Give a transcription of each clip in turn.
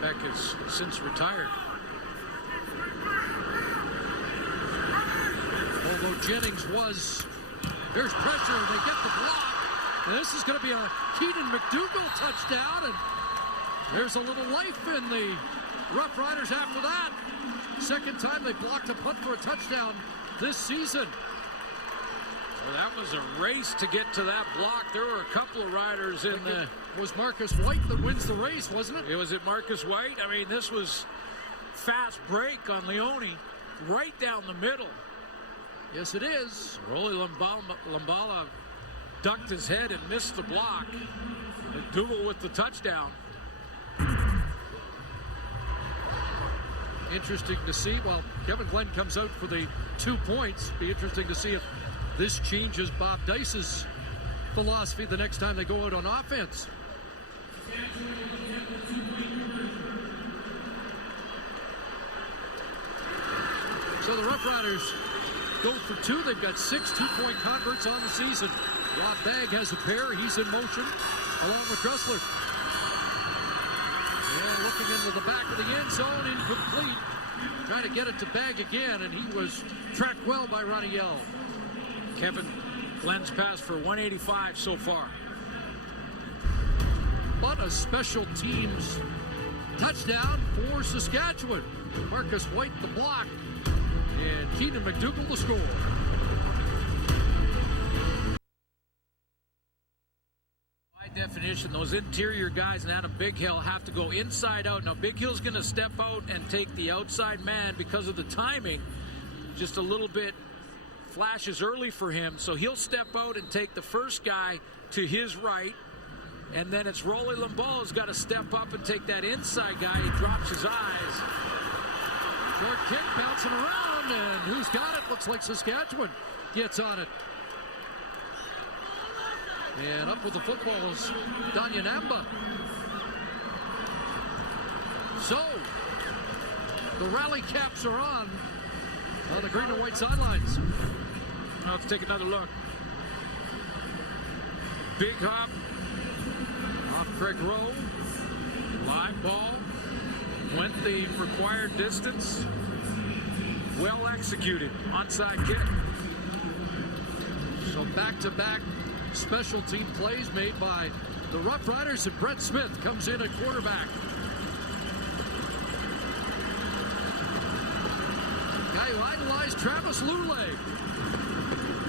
Beck has since retired. Although Jennings was, there's pressure, they get the block. And this is going to be a Keaton McDougall touchdown, and there's a little life in the Roughriders after that. Second time they blocked a punt for a touchdown this season. Well, that was a race to get to that block. There were a couple of riders in the... It was Marcus White that wins the race, wasn't it? It was at Marcus White. I mean, this was fast break on Leone, right down the middle. Yes, it is. Rolly Lumbala ducked his head and missed the block. McDougall with the touchdown. Interesting to see. Well, Kevin Glenn comes out for the 2 points. Be interesting to see if this changes Bob Dice's philosophy the next time they go out on offense. So the Roughriders go for 2. They've got 6 2-point converts on the season. Rob Bagg has a pair. He's in motion along with Dressler. And looking into the back of the end zone, incomplete. Trying to get it to Bagg again, and he was tracked well by Ronnie Yell. Kevin Glenn's pass for 185 so far. But a special teams touchdown for Saskatchewan. Marcus White the block, and Keaton McDougall the score. By definition, those interior guys and Adam Bighill have to go inside out. Now, Bighill's going to step out and take the outside man because of the timing. Just a little bit flashes early for him, so he'll step out and take the first guy to his right, and then it's Rolly Lumbala's got to step up and take that inside guy. He drops his eyes. Short kick bouncing around, and who's got it? Looks like Saskatchewan gets on it. And up with the football is Danya Namba. So, the rally caps are on the green and white sidelines. Now let's take another look. Big hop off Craig Rowe. Live ball. Went the required distance. Well executed. Onside kick. So back-to-back special team plays made by the Roughriders, and Brett Smith comes in at quarterback. Guy who idolized Travis Lulay.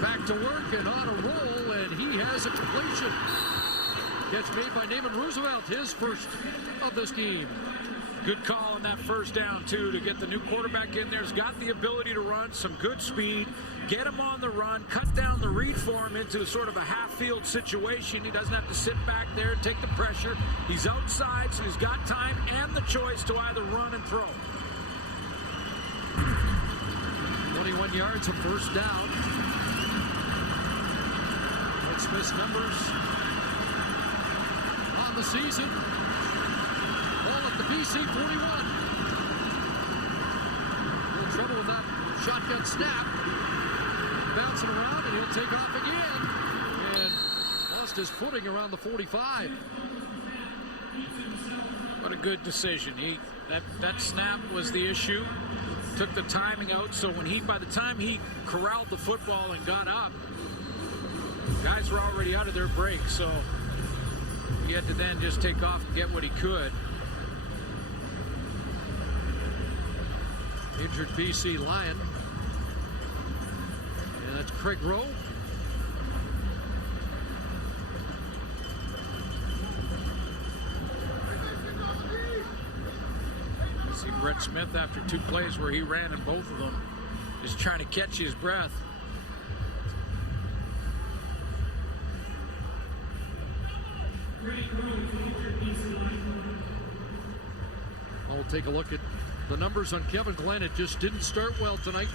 Back to work and on a roll, and he has a completion. Catch made by Naaman Roosevelt, his first of this game. Good call on that first down, too, to get the new quarterback in there. He's got the ability to run, some good speed, get him on the run, cut down the read for him into sort of a half-field situation. He doesn't have to sit back there and take the pressure. He's outside, so he's got time and the choice to either run and throw. 21 yards, a first down. Ed Smith's numbers on the season. Ball at the BC 41. A little trouble with that shotgun snap. Bouncing around, and he'll take off again. And lost his footing around the 45. What a good decision. That snap was the issue. Took the timing out, so by the time he corralled the football and got up, guys were already out of their break, so he had to then just take off and get what he could. Injured BC Lion. And that's Craig Rowe. See Brett Smith after 2 plays where he ran in both of them, just trying to catch his breath. We'll take a look at the numbers on Kevin Glenn. It just didn't start well tonight.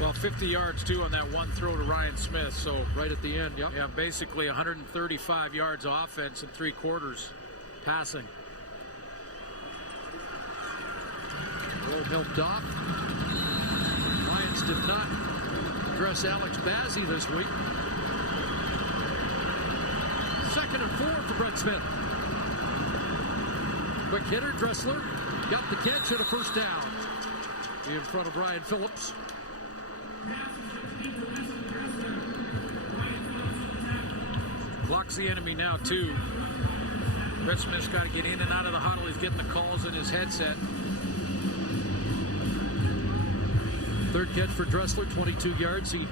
Well, 50 yards, too, on that one throw to Ryan Smith. So right at the end, yep. Yeah, basically 135 yards offense in 3 quarters passing. Roll helped off. Lions did not address Alex Bazzi this week. 2nd and 4 for Brett Smith. Quick hitter, Dressler got the catch and a first down in front of Ryan Phillips. Clock's the enemy now, too. Brett Smith's got to get in and out of the huddle. He's getting the calls in his headset. Third catch for Dressler, 22 yards. He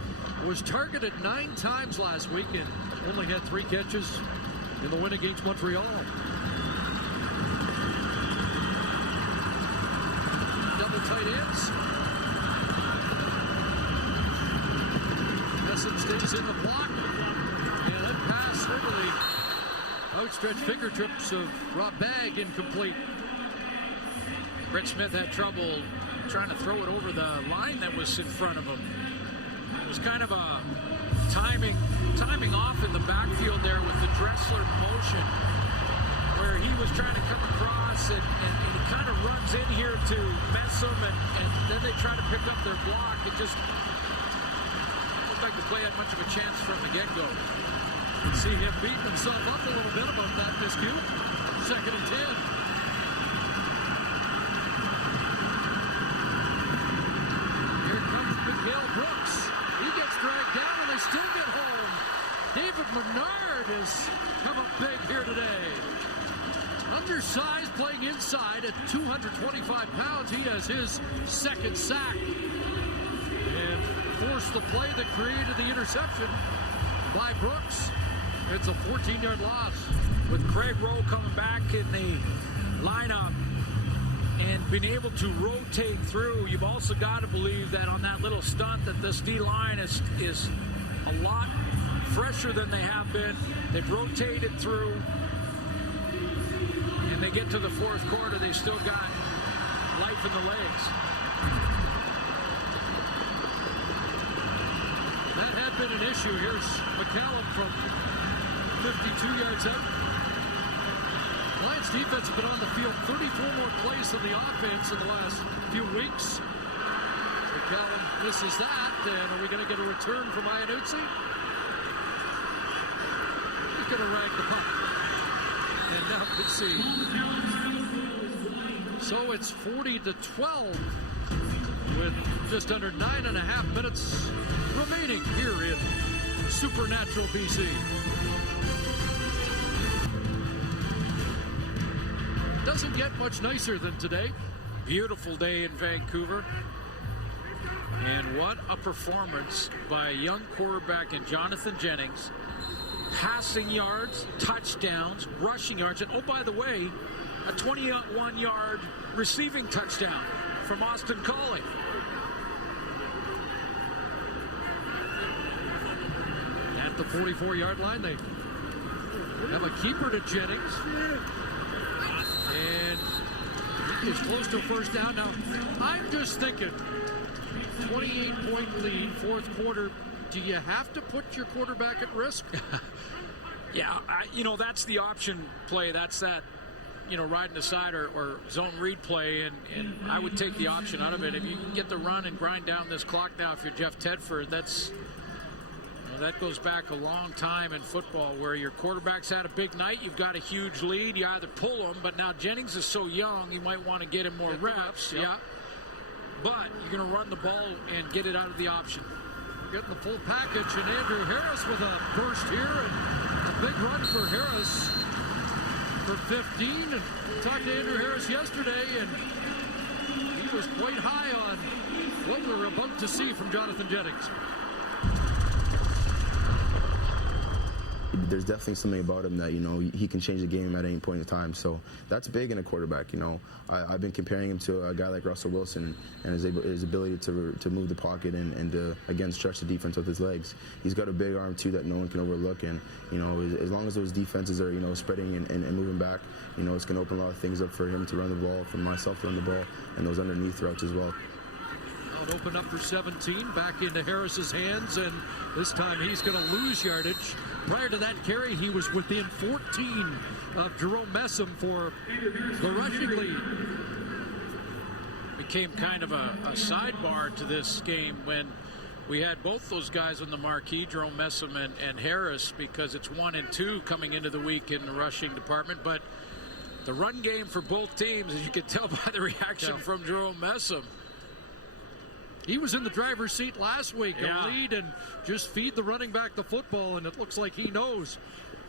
was targeted 9 times last week and only had 3 catches in the win against Montreal. Double tight ends. Messam stays in the block. And that pass over the outstretched fingertips of Rob Bagg, incomplete. Brett Smith had trouble trying to throw it over the line that was in front of him. It was kind of a timing off in the backfield there with the Dressler motion, where he was trying to come across and he kind of runs in here to Messam, and then they try to pick up their block. It just looked like the play had much of a chance from the get-go. You see him beating himself up a little bit about that miscue. 2nd and 10. Here comes Miguel Brooks. He gets dragged down and they still get home. David Menard has come up big here today. Undersized, playing inside at 225 pounds. He has his 2nd sack. And forced the play that created the interception by Brooks. It's a 14-yard loss. With Craig Rowe coming back in the lineup and being able to rotate through, you've also got to believe that on that little stunt that this D-line is a lot fresher than they have been. They've rotated through, and they get to the 4th quarter. They still got life in the legs. That had been an issue. Here's McCallum from 52 yards out. Lions defense has been on the field 34 more plays than the offense in the last few weeks. McCallum misses that. And are we going to get a return from Iannuzzi? He's going to rag the puck. And now concede. So it's 40-12 with just under 9.5 minutes remaining here in Supernatural BC. Doesn't get much nicer than today. Beautiful day in Vancouver. And what a performance by a young quarterback in Jonathan Jennings. Passing yards, touchdowns, rushing yards, and oh, by the way, a 21-yard receiving touchdown from Austin Collie. At the 44-yard line, they have a keeper to Jennings. And he is close to a first down. Now, I'm just thinking, 28-point lead, 4th quarter, do you have to put your quarterback at risk? Yeah, that's the option play. That's that, riding the side or zone read play, and I would take the option out of it. If you can get the run and grind down this clock now, if you're Jeff Tedford, that goes back a long time in football where your quarterback's had a big night, you've got a huge lead, you either pull him, but now Jennings is so young, you might want to get him more reps. Yeah. But you're going to run the ball and get it out of the option. We're getting the full package, and Andrew Harris with a burst here, and a big run for Harris for 15. And talked to Andrew Harris yesterday, and he was quite high on what we were about to see from Jonathan Jennings. There's definitely something about him that, he can change the game at any point in time. So that's big in a quarterback, I've been comparing him to a guy like Russell Wilson and his ability to move the pocket and to, again, stretch the defense with his legs. He's got a big arm, too, that no one can overlook. And, as long as those defenses are, spreading and moving back, it's going to open a lot of things up for him to run the ball, for myself to run the ball, and those underneath routes as well. Now it opened up for 17, back into Harris's hands, and this time he's going to lose yardage. Prior to that carry, he was within 14 of Jerome Messam for the rushing lead. Became kind of a sidebar to this game when we had both those guys on the marquee, Jerome Messam and Harris, because it's 1 and 2 coming into the week in the rushing department. But the run game for both teams, as you can tell by the reaction from Jerome Messam. He was in the driver's seat last week, Yeah. a lead, and just feed the running back the football, and it looks like he knows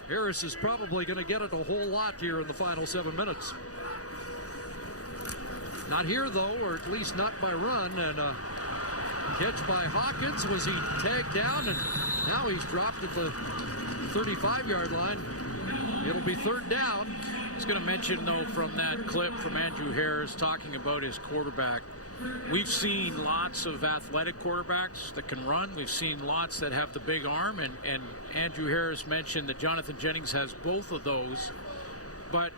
Harris is probably going to get it a whole lot here in the final 7 minutes. Not here, though, or at least not by run, and catch by Hawkins. Was he tagged down, and now he's dropped at the 35-yard line. It'll be third down. I was going to mention, though, from that clip from Andrew Harris talking about his quarterback, we've seen lots of athletic quarterbacks that can run. We've seen lots that have the big arm, and Andrew Harris mentioned that Jonathan Jennings has both of those. But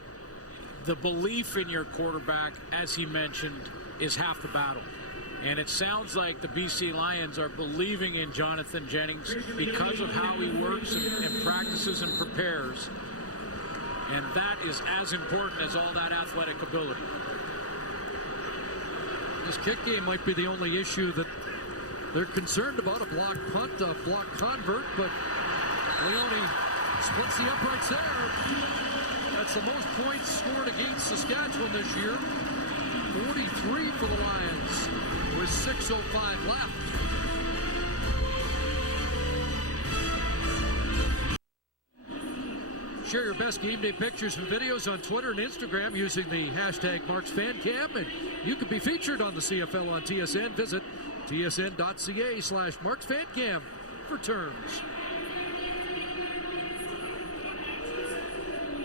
the belief in your quarterback, as he mentioned, is half the battle. And it sounds like the BC Lions are believing in Jonathan Jennings because of how he works and practices and prepares. And that is as important as all that athletic ability. This kick game might be the only issue that they're concerned about. A block punt, a block convert, but Leone splits the uprights there. That's the most points scored against Saskatchewan this year. 43 for the Lions with 6:05 left. Share your best game day pictures and videos on Twitter and Instagram using the hashtag MarksFanCam, and you can be featured on the CFL on TSN. Visit tsn.ca/MarksFanCam for terms.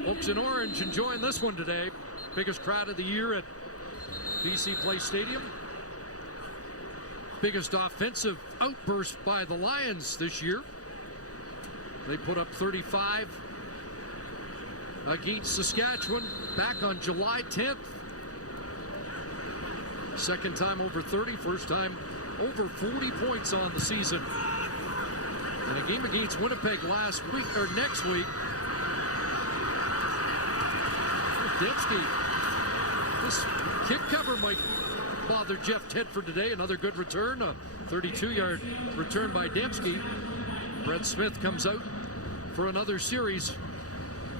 Folks in orange enjoying this one today. Biggest crowd of the year at BC Place Stadium. Biggest offensive outburst by the Lions this year. They put up 35 against Saskatchewan back on July 10th. Second time over 30, first time over 40 points on the season. And a game against Winnipeg next week. Dembski. This kick cover might bother Jeff Tedford today. Another good return, a 32-yard return by Dembski. Brett Smith comes out for another series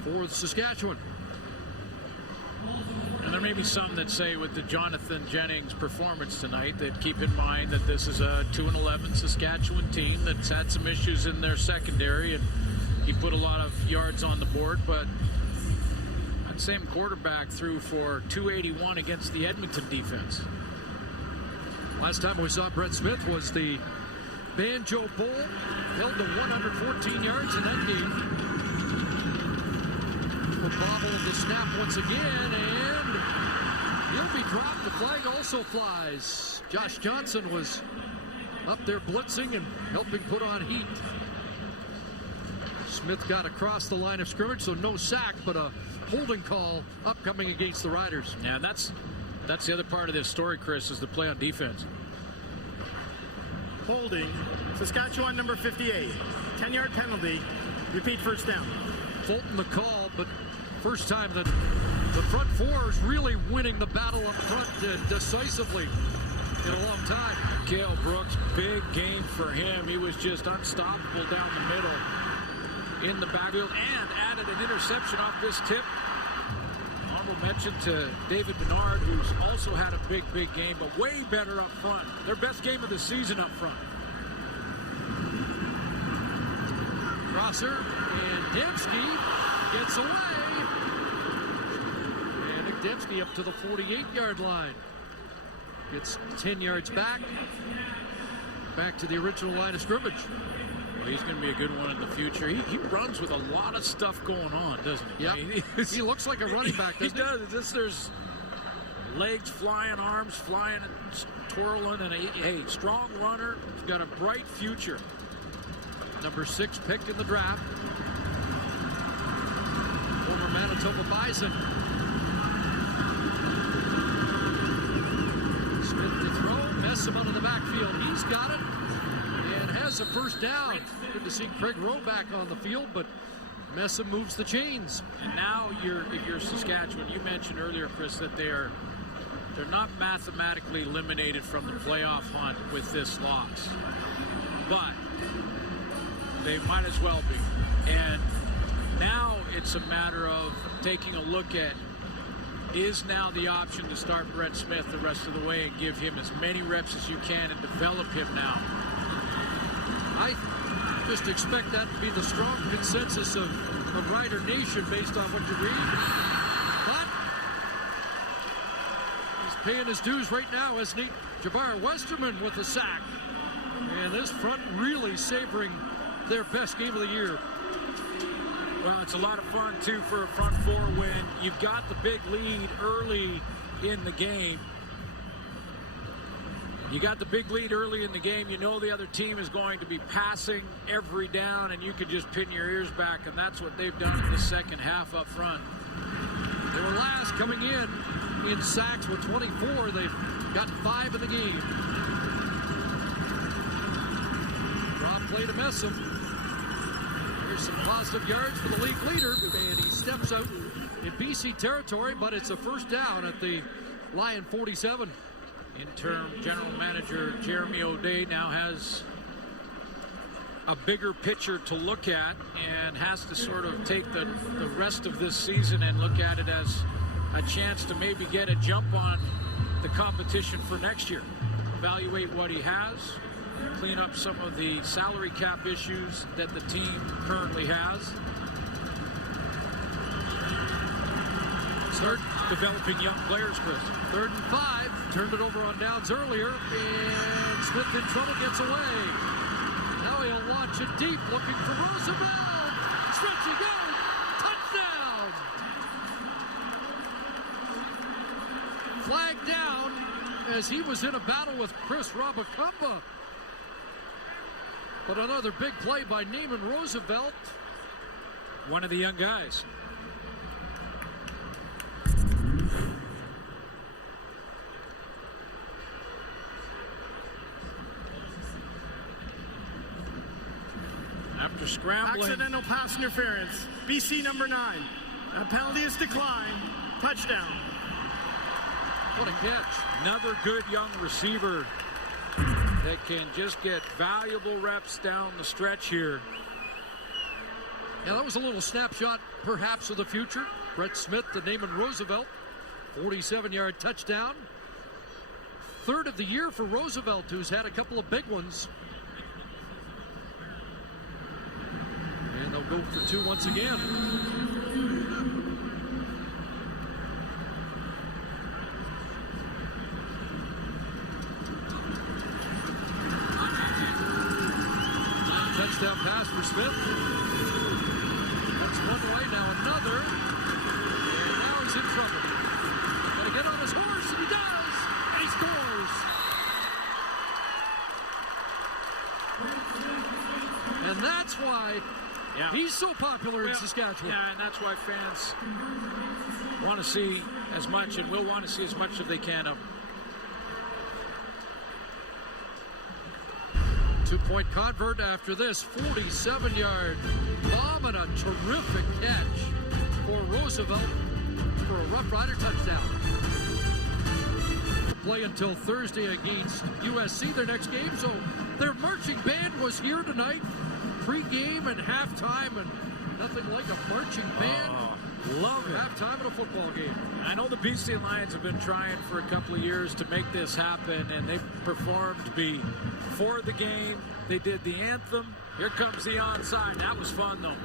for Saskatchewan. And there may be some that say with the Jonathan Jennings performance tonight that keep in mind that this is a 2-11 Saskatchewan team that's had some issues in their secondary, and he put a lot of yards on the board, but that same quarterback threw for 281 against the Edmonton defense. Last time we saw Brett Smith was the Banjo Bowl, held to 114 yards in that game. Bobble the snap once again, and he'll be dropped. The flag also flies. Josh Johnson was up there blitzing and helping put on heat. Smith got across the line of scrimmage, so no sack, but a holding call upcoming against the Riders. Yeah, that's the other part of this story, Chris, is the play on defense. Holding, Saskatchewan number 58. 10-yard penalty, repeat first down. Fulton the call, but first time that the front four is really winning the battle up front decisively in a long time. Cale Brooks, big game for him. He was just unstoppable down the middle in the backfield and added an interception off this tip. Honorable mention to David Bernard, who's also had a big game, but way better up front. Their best game of the season up front. Rosser and Dembski gets away. And Nick Dembski up to the 48-yard line. Gets 10 yards back to the original line of scrimmage. Well, he's going to be a good one in the future. He runs with a lot of stuff going on, doesn't he? Yep. I mean, he looks like a running back, doesn't he? He does. There's legs flying, arms flying, and twirling, and a strong runner. He's got a bright future. Number 6 pick in the draft. Former Manitoba Bison. Smith to throw. Messam out of the backfield. He's got it. And has a first down. Good to see Craig Rowe back on the field, but Messam moves the chains. And now if you're Saskatchewan, you mentioned earlier, Chris, that they're not mathematically eliminated from the playoff hunt with this loss. But they might as well be. And now it's a matter of taking a look at is now the option to start Brett Smith the rest of the way and give him as many reps as you can and develop him now. I just expect that to be the strong consensus of Rider Nation based on what you read. But he's paying his dues right now, isn't he? Jabbar Westerman with a sack. And this front really savoring their best game of the year. Well, it's a lot of fun, too, for a front four when you've got the big lead early in the game. You got the big lead early in the game. You know the other team is going to be passing every down, and you can just pin your ears back, and that's what they've done in the second half up front. They were last coming in sacks with 24. They've got 5 in the game. Rob played to miss him. Here's some positive yards for the league leader, and he steps out in BC territory, but it's a first down at the Lion 47. Interim general manager Jeremy O'Day now has a bigger picture to look at and has to sort of take the rest of this season and look at it as a chance to maybe get a jump on the competition for next year. Evaluate what he has, clean up some of the salary cap issues that the team currently has. Start developing young players, Chris. 3rd and 5. Turned it over on downs earlier, and Smith in trouble, gets away. Now he'll launch it deep, looking for Roosevelt. Stretching out. Touchdown. Flag down as he was in a battle with Chris Rabacumba. But another big play by Naaman Roosevelt. One of the young guys. After scrambling. Accidental pass interference. BC number 9. A penalty is declined. Touchdown. What a catch. Another good young receiver that can just get valuable reps down the stretch here. Yeah, that was a little snapshot, perhaps, of the future. Brett Smith to Naaman Roosevelt. 47-yard touchdown. 3rd of the year for Roosevelt, who's had a couple of big ones. And they'll go for 2 once again. Touchdown pass for Smith. That's one way, now another. And now he's in trouble. Got to get on his horse, and he does. And he scores. And that's why he's so popular in Saskatchewan. Yeah, and that's why fans want to see as much and will want to see as much as they can of him. 2-point convert after this 47-yard bomb and a terrific catch for Roosevelt for a Rough Rider touchdown. Play until Thursday against USC, their next game. So their marching band was here tonight, pre-game and halftime, and nothing like a marching band. Love it. Halftime at a football game. I know the BC Lions have been trying for a couple of years to make this happen, and they performed before the game. They did the anthem. Here comes the onside. That was fun, though.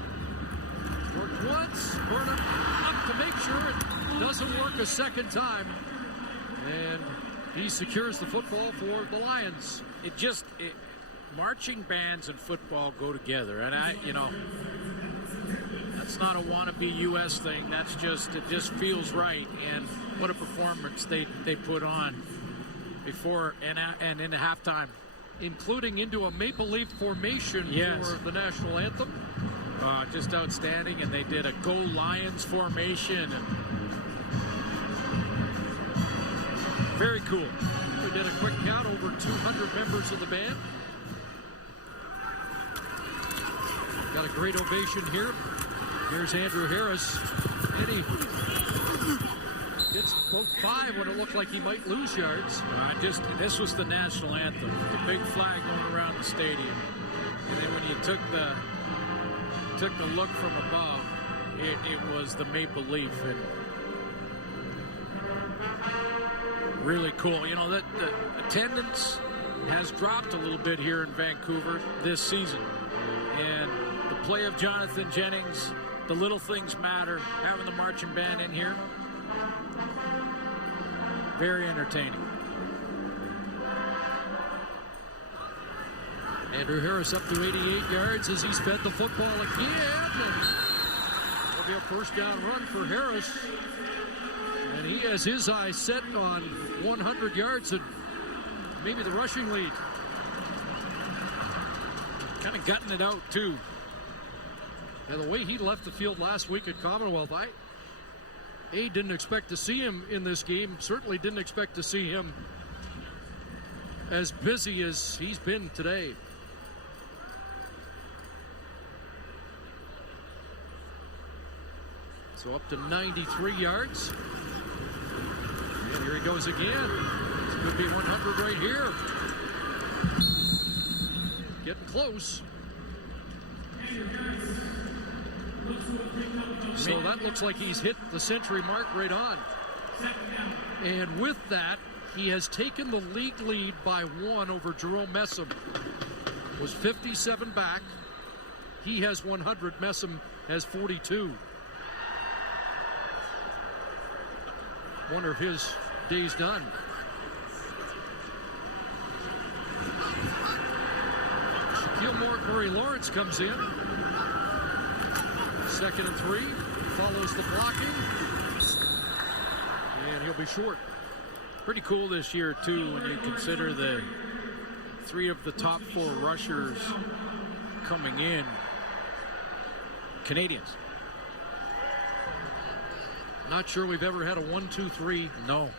Worked once, up to make sure it doesn't work a second time. And he secures the football for the Lions. Marching bands and football go together, and that's not a wannabe U.S. thing. It just feels right, and what a performance they put on before and in the halftime. Including into a maple leaf formation for the national anthem. Just outstanding, and they did a Go Lions formation. And very cool. We did a quick count, over 200 members of the band. Got a great ovation here. Here's Andrew Harris, and he gets both 5 when it looked like he might lose yards. This was the national anthem, the big flag going around the stadium, and then when you took the look from above, it was the maple leaf, and Really cool. You know, that the attendance has dropped a little bit here in Vancouver this season. And the play of Jonathan Jennings, the little things matter. Having the marching band in here, very entertaining. Andrew Harris up to 88 yards as he's fed the football again. And it'll be a first down run for Harris. And he has his eyes set on 100 yards and maybe the rushing lead. Kind of gutting it out, too. Yeah, the way he left the field last week at Commonwealth, I didn't expect to see him in this game. Certainly didn't expect to see him as busy as he's been today. So up to 93 yards. And here he goes again. This could be 100 right here. Getting close. So that looks like he's hit the century mark right on. And with that, he has taken the league lead by 1 over Jerome Messam. Was 57 back. He has 100. Messam has 42. One of his days done. Shaquille Moore, Corey Lawrence comes in. 2nd and 3. Follows the blocking. And he'll be short. Pretty cool this year, too, when you consider the 3 of the top 4 rushers coming in. Canadians. Not sure we've ever had a 1-2-3. No.